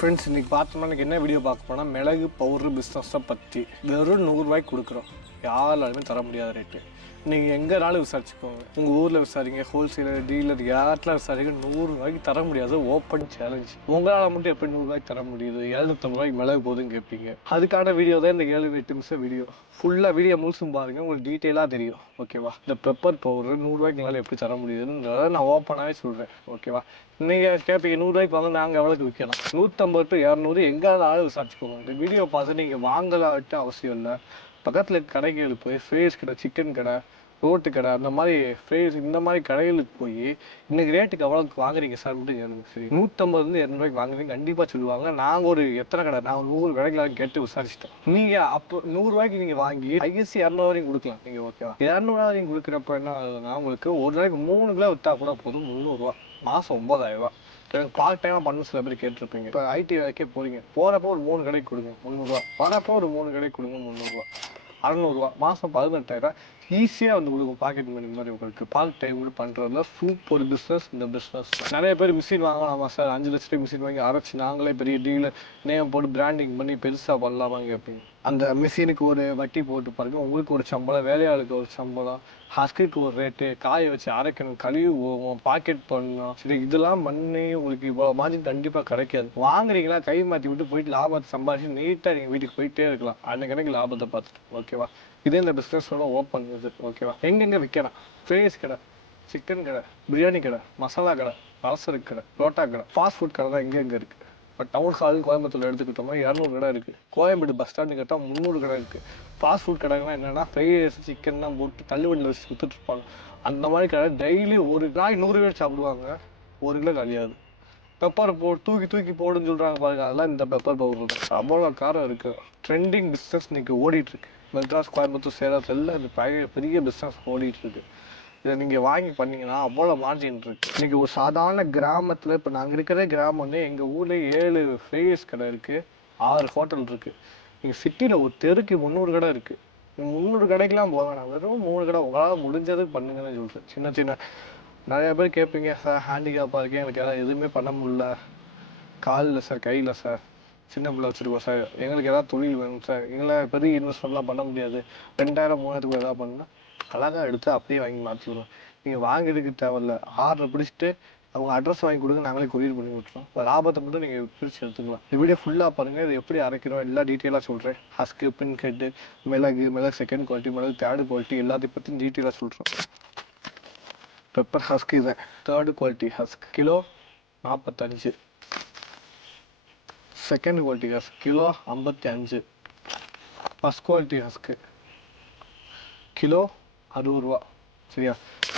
Friends இன்றைக்கி பார்த்தோம்னா எனக்கு என்ன வீடியோ பார்க்க போனால் மிளகு பவுடர் பிஸ்னஸை பற்றி வெறும் 100 ரூபாய்க்கு கொடுக்குறோம். யாராலுமே தர முடியாத ரேட்டு. நீங்கள் எங்கேனாலும் விசாரிச்சுக்கோங்க, உங்கள் ஊரில் விசாரிங்க, ஹோல்சேலர் டீலர் யார்ட்டெலாம் விசாரிங்க, 100 ரூபாய்க்கு தர முடியாது. Open challenge. உங்களால் மட்டும் எப்படி 100 ரூபாய்க்கு தர முடியுது? 750 ரூபாய்க்கு மிளகு போதுன்னு கேட்பீங்க. அதுக்கான வீடியோ தான் இந்த 7-8 நிமிஷம் வீடியோ. ஃபுல்லாக வீடியோ முழுசும் பாருங்கள், உங்களுக்கு டீட்டெயிலாக தெரியும். ஓகேவா? இந்த பெப்பர் பவுடர் 100 ரூபாய்க்கு மேலே எப்படி தர முடியுதுன்றதை நான் ஓப்பனாகவே சொல்கிறேன். ஓகேவா? நீங்கள் கேட்பீங்க 100 ரூபாய்க்கு வாங்க, நாங்கள் எவ்வளோக்கு விற்கலாம்? 150 to 200 எங்கேனாலும் விசாரிச்சுக்கோங்க. இந்த வீடியோ பார்த்து நீங்கள் வாங்கலாட்டு அவசியம் இல்லை. பக்கத்தில் இருக்க கடைகளுக்கு போய் ஃப்ரைஸ் கடை, சிக்கன் கடை, ரோட்டு கடை, அந்த மாதிரி ஃப்ரைஸ் இந்த மாதிரி கடைகளுக்கு போய் இன்றைக்கி ரேட்டுக்கு எவ்வளோக்கு வாங்குறீங்க சார் மட்டும் எனக்கு சரி 150 to 200 ரூபாய்க்கு வாங்குறீங்க கண்டிப்பாக சொல்லுவாங்க. நாங்கள் ஒரு எத்தனை கடை, நான் ஒரு 100 கடைக்கு கேட்டு விசாரிச்சிட்டோம். நீங்கள் அப்போ 100 ரூபாய்க்கு நீங்கள் வாங்கி ஐஎஸ்சி 200 வரைக்கும் கொடுக்கலாம். நீங்கள் ஓகேவா? 200 வரைக்கும் கொடுக்குறப்ப என்ன ஆகுதுன்னா, உங்களுக்கு ஒரு நாளைக்கு 3 கிலோ விற்றா கூட போதும் 300 ரூபா, மாதம் 9000 ரூபா. எனக்கு பார்ட் டைமாக பண்ண சில பேர் கேட்டிருப்பீங்க. இப்போ ஐடி வேலைக்கே போகிறீங்க, போகிறப்போ ஒரு 3 கடைக்கு கொடுங்க 300 ரூபா, வரப்போ ஒரு 3 கடைக்கு கொடுங்க 300 ரூபா, 600 ரூபா, மாதம் 18,000 ஈஸியாக வந்து உங்களுக்கு பாக்கெட் மணி மாதிரி உங்களுக்கு பார்ட் டைம் கூட பண்ணுறதுல சூப்பர் பிஸ்னஸ். இந்த பிஸ்னஸ் நிறைய பேர் மிஷின் வாங்கலாமா சார், 5 லட்சத்துக்கு மிஷின் வாங்கி அரைச்சி நாங்களே பெரிய டீலர் நேம் போட்டு பிராண்டிங் பண்ணி பெருசாக பண்ணலாமாங்க கேட்பீங்க. அந்த மிஷினுக்கு ஒரு வட்டி போட்டு பாருங்க, உங்களுக்கு ஒரு சம்பளம், வேலையாளுக்கு ஒரு சம்பளம், ஹஸ்குக்கு ஒரு ரேட்டு, காய வச்சு அரைக்கணும், கழுவி போவோம், பாக்கெட் பண்ணணும், சரி இதெல்லாம் பண்ணி உங்களுக்கு இவ்வளோ மார்ஜின் கண்டிப்பாக கிடைக்காது. வாங்குறீங்களா, கை மாற்றி விட்டு போயிட்டு லாபத்தை சம்பாதிச்சு நீட்டாக நீங்கள் வீட்டுக்கு போயிட்டே இருக்கலாம் அன்னைக்கு லாபத்தை பார்த்துட்டு. ஓகேவா? இதே இந்த பிஸ்னஸோட ஓப்பன் இது. ஓகேவா? எங்கெங்கே விற்கலாம்? ஃப்ரைஸ் கடை, சிக்கன் கடை, பிரியாணி கடை, மசாலா கடை, பலசருக்கு கடை, ரோட்டா கடை, ஃபாஸ்ட் ஃபுட் கடை தான் எங்கெங்கே இருக்குது. இப்போ டவுன் ஹால் கோயம்புத்தூர் எடுத்துக்கிட்டோம்னா 200 கடை இருக்குது. கோயம்பேடு பஸ் ஸ்டாண்டு கேட்டால் 300 கடை இருக்குது. ஃபாஸ்ட் ஃபுட் கடைலாம் என்னென்னா ஃப்ரைட் ரைஸ், சிக்கன்லாம் போட்டு தள்ளுவண்டியில் வச்சு விற்றுட்ருப்பாங்க. அந்த மாதிரி கடை டெய்லி ஒரு நாள் 100 பேர் சாப்பிடுவாங்க, 1 கிலோ கழியாது. பெப்பர் தூக்கி தூக்கி போடுன்னு சொல்கிறாங்க பாருங்க, அதெல்லாம் இந்த பெப்பர் பவுடர் தான். அவ்வளோ காரம் இருக்குது. ட்ரெண்டிங் பிஸ்னஸ் இன்றைக்கி ஓடிட்டுருக்கு. மெட்ராஸ், கோயம்புத்தூர், சேலம் எல்லாம் இந்த பெரிய பிஸ்னஸ் ஓடிட்டுருக்கு. இதை நீங்கள் வாங்கி பண்ணிங்கன்னா அவ்வளோ மார்ஜின் இருக்குது. இன்றைக்கி ஒரு சாதாரண கிராமத்தில், இப்போ நாங்கள் இருக்கிற கிராமம்னு எங்கள் ஊரில் 7 ஃப்ரைஸ் கடை இருக்குது, 6 ஹோட்டல் இருக்குது. நீங்கள் சிட்டியில் ஒரு தெருக்கு 300 கடை இருக்குது. 300 கடைக்கெலாம் போக வேணாம், வெறும் 3 கடை உங்களால் முடிஞ்சது பண்ணுங்கன்னு சொல்லிட்டு. சின்ன சின்ன நிறையா பேர் கேட்பீங்க, சார் ஹேண்டிகேப்பாக இருக்கேன், எனக்கு எதாவது எதுவுமே பண்ண முடியல, காலில் சார், கையில் சார், சின்ன பிள்ளை வச்சுருக்கோம் சார், எங்களுக்கு எதாவது தொழில் வேணும் சார், எங்களால் பெரிய இன்வெஸ்ட்மெண்ட்லாம் பண்ண முடியாது, 2000 3000 எதாவது பண்ணால் அழகாக எடுத்து அப்படியே வாங்கி மாற்றிடுவோம். நீங்கள் வாங்கிறதுக்கு தேவையில்ல, ஆர்டர் பிடிச்சிட்டு அவங்க அட்ரஸ் வாங்கி கொடுங்க, நாங்களே கொரியர் பண்ணி விட்டுருவோம். லாபத்தை மட்டும் நீங்கள் பிரித்து எடுத்துக்கலாம். இந்த வீடியோ ஃபுல்லாக பாருங்கள், இது எப்படி அரைக்கிறோம் எல்லா டீட்டெயிலாக சொல்கிறேன். ஹஸ்கு, பின் ஹெட்டு, மிளகு செகண்ட் குவாலிட்டி, மிளகு தேர்டு குவாலிட்டி, எல்லாத்தையும் பற்றி டீட்டெயிலாக சொல்கிறோம். பெப்பர் ஹஸ்கு இதை third quality husk kilo 45, second quality husk kilo 55, first quality husk kilo 60 ரூபா. சரியா?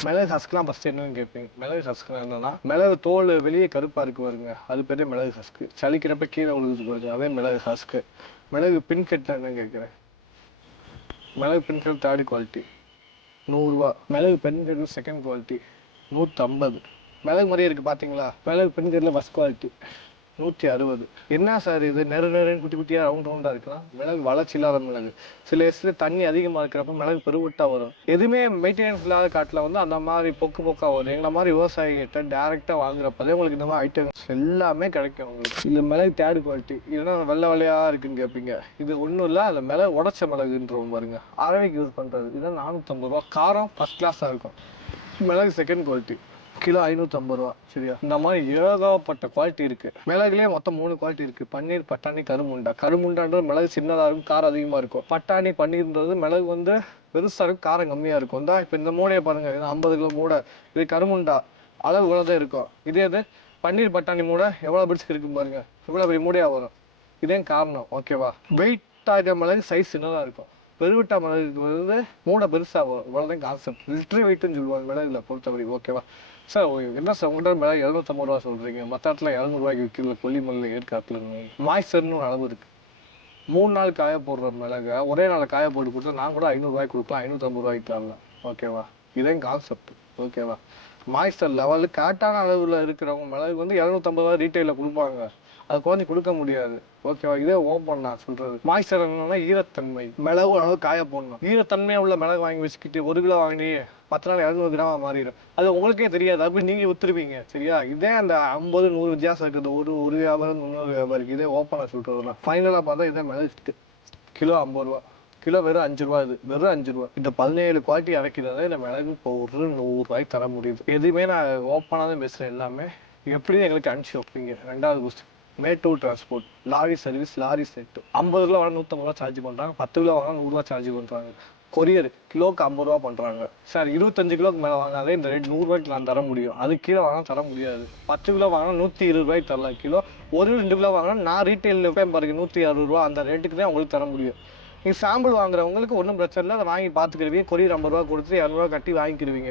மிளகு ஹஸ்க்லாம் ஃபஸ்ட்டு என்னன்னு கேட்பீங்க. மிளகு ஹஸ்க்லாம் என்னன்னா, மிளகு தோல் வெளியே கருப்பாக இருக்கு வருங்க, அது பேர் மிளகு ஹஸ்க்கு. சளிக்கிறப்ப கீழே உழுது வருது, அதே மிளகு ஹஸ்க்கு. மிளகு பின்கெட்டில் என்ன கேட்குறேன், மிளகு பின்கெட் தேர்ட் குவாலிட்டி 100 ரூபா. மிளகு பென்கெட் செகண்ட் குவாலிட்டி 150. மிளகு மாதிரியே இருக்குது பார்த்தீங்களா? மிளகு பென்கெட்டில் ஃபஸ்ட் குவாலிட்டி 160. என்ன சார் இது நெருன்னு குட்டி குட்டியாக ரவுண்டாக இருக்கலாம்? மிளகு வளர்ச்சி இல்லாத மிளகு. சில இடத்துல தண்ணி அதிகமாக இருக்கிறப்ப மிளகு பெருவிட்டா வரும். எதுவுமே மெயின்டெனன்ஸ் இல்லாத காட்டில் வந்து அந்த மாதிரி பொக்கா வரும். எங்களை மாதிரி விவசாயிகிட்ட டேரெக்டாக வாங்குறப்பதே உங்களுக்கு இந்த மாதிரி ஐட்டம்ஸ் எல்லாமே கிடைக்கும் உங்களுக்கு. இந்த மிளகு தேர்ட் குவாலிட்டி, இல்லைன்னா வெள்ளையாக இருக்குன்னு கேட்பீங்க. இது ஒன்றும் இல்லை, அந்த மிளகு உடச்ச மிளகுன்றோம் பாருங்க, அரவைக்கு யூஸ் பண்ணுறது. இதெல்லாம் 450 ரூபா. காரம் ஃபஸ்ட் கிளாஸாக இருக்கும். மிளகு செகண்ட் குவாலிட்டி கிலோ 550 ரூபா. சரியா? இந்த மாதிரி ஏகப்பட்ட குவாலிட்டி இருக்குது. மிளகுலேயே மொத்தம் 3 குவாலிட்டி இருக்குது. பன்னீர், பட்டாணி, கருமுண்டா. கருமுண்டான்றது மிளகு சின்னதாக இருக்கும், காரம் அதிகமாக இருக்கும். பட்டாணி பன்னீர்ன்றது மிளகு வந்து பெருசாக இருக்கும், காரம் கம்மியாக இருக்கும். தான் இப்போ இந்த மூடையை பாருங்கள், இது 50 கிலோ மூடை. இது கருமுண்டா, அளவு இவ்வளோ தான் இருக்கும். இதே இது பன்னீர் பட்டாணி மூடை எவ்வளோ பிடிச்சி இருக்கும் பாருங்கள், இவ்வளோ பெரிய மூடையாக வரும். இதே காரணம். ஓகேவா? வெயிட்டாக மிளகு சைஸ் சின்னதாக இருக்கும். பெருவிட்டா மிளகுக்கு வந்து மூடை பெருசாக வரும். இவ்வளோதான் கான்செப்ட். லிட்டரி வெயிட்டுன்னு சொல்லுவாங்க மிளகுல பொறுத்தவரை. ஓகேவா சார்? என்ன சார் உங்கள்கிட்ட மிளகு 750 ரூபா சொல்கிறீங்க, மற்ற இடத்துல 200 ரூபாய்க்கு விற்கல, கொல்லிமலை ஏற்காட்டில் மாய்ச்சர்னு ஒரு அளவு இருக்குது. 3 நாள் காய போடுற மிளகை ஒரே நாள் காய போட்டு கொடுத்தா நான் கூட 500 ரூபாய்க்கு கொடுக்கலாம், 550 ரூபாய்க்கு தரலாம். ஓகேவா? இதே கான்செப்ட். ஓகேவா? மாய்ச்சர் லெவலு கரெக்டான அளவில் இருக்கிறவங்க மிளகு வந்து 250 ரூபா ரீட்டைலில் கொடுப்பாங்க. அது குழந்தை கொடுக்க முடியாது. ஓகேவா? இதே ஓப்பன் நான் சொல்கிறது. மாய்ஸ்சர் என்னன்னா ஈரத்தன்மை. மிளகு அளவு காய போடணும். ஈரத்தன்மையாக உள்ள மிளகு வாங்கி வச்சுக்கிட்டு 1 கிலோ வாங்கி 10 நாள் 200 கிராமாக மாறிடும். அது உங்களுக்கே தெரியாது. அப்படி நீங்கள் விற்றுருவீங்க. சரியா? இதே அந்த 50 100 வித்தியாசம் இருக்குது. ஒரு வியாபாரம் இன்னொரு வியாபாரிக்கு. இதே ஓப்பனாக சொல்கிறதுலாம் ஃபைனலாக பார்த்தா இதே மிளகு கிலோ 50 ரூபா. கிலோ வெறும் 5 ரூபா. இது வெறும் 5 ரூபா. இந்த 17 குவாலிட்டி இறக்கிறது இந்த மிளகு பவுடர் 100 ரூபாய்க்கு தர முடியுது. எதுவுமே நான் ஓப்பனாக தான் பேசுகிறேன். எல்லாமே எப்படியும் எங்களுக்கு அனுப்பிச்சி வைப்பீங்க. 2வது question, Mettur transport lorry service. Lorry set 50 kilo வாங்க 150 ரூபா சார்ஜ் பண்ணுறாங்க. 10 கிலோ வாங்க 100 ரூபா சார்ஜ் பண்ணுறாங்க. கொரியர் கிலோக்கு 50 ரூபா பண்ணுறாங்க. சார் 25 கிலோக்கு மேலே வாங்கினாலே இந்த ரேட் 100 ரூபாய்க்கு நான் தர முடியும். அது கீழே வாங்கினா தர முடியாது. 10 கிலோ வாங்கினா 120 ரூபாய்க்கு தரலாம் கிலோ. 1-2 கிலோ வாங்கினா நான் ரீட்டெயிலில் வைப்பேன் பாருங்க 160 ரூபா. அந்த ரேட்டுக்கு தான் உங்களுக்கு தர முடியும். நீங்கள் சாம்பிள் வாங்குறவங்களுக்கு ஒன்றும் பிரச்சனை இல்லை. அதை வாங்கி பார்த்துக்கிடுவீங்க. கொரியர் 50 ரூபா கொடுத்து 200 ரூபா கட்டி வாங்கிக்கிடுவீங்க.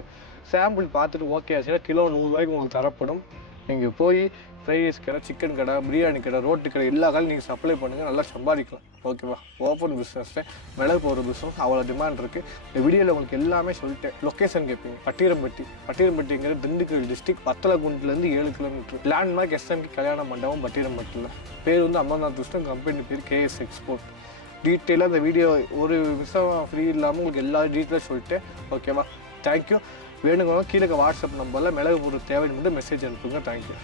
சாம்பிள் பார்த்துட்டு ஓகே ஆச்சுன்னா கிலோ 100 ரூபாய்க்கு உங்களுக்கு தரப்படும். நீங்கள் போய் ஃப்ரைட் ரைஸ் கடை, சிக்கன் கடை, பிரியாணி கடை, ரோட்டு கடை எல்லா கடையும் நீங்கள் சப்ளை பண்ணுங்கள். நல்லா சம்பாதிக்கலாம். ஓகேவா? ஓப்பன் பிஸ்னஸில் மிளகு போடுற பிஸ்னஸ் அவ்வளோ டிமாண்ட் இருக்குது. இந்த வீடியோவில் உங்களுக்கு எல்லாமே சொல்லிட்டேன். லொக்கேஷன் கேட்பீங்க. பட்டிரம்பட்டிங்கிறது திண்டுக்கல் டிஸ்ட்ரிக்ட். வத்தலகுண்டுலேருந்து 7 கிலோமீட்டர். லேண்ட்மார்க் எஸ்எம்கி கல்யாண மண்டபம் பட்டிரம்பட்டியில். பேர் வந்து அமர்நாத் விஷ்ணு. கம்பெனி பேர் KS எக்ஸ்போர்ட். டீட்டெயிலாக இந்த வீடியோ ஒரு விஷயம் ஃப்ரீ இல்லாமல் உங்களுக்கு எல்லா டீட்டெயிலும் சொல்லிட்டேன். ஓகேவா? தேங்க்யூ. வேணுங்க கீழே வாட்ஸ்அப் நம்பரில் மிளகு போடுற தேவைன்னு மட்டும் மெசேஜ் அனுப்புங்க. தேங்க்யூ.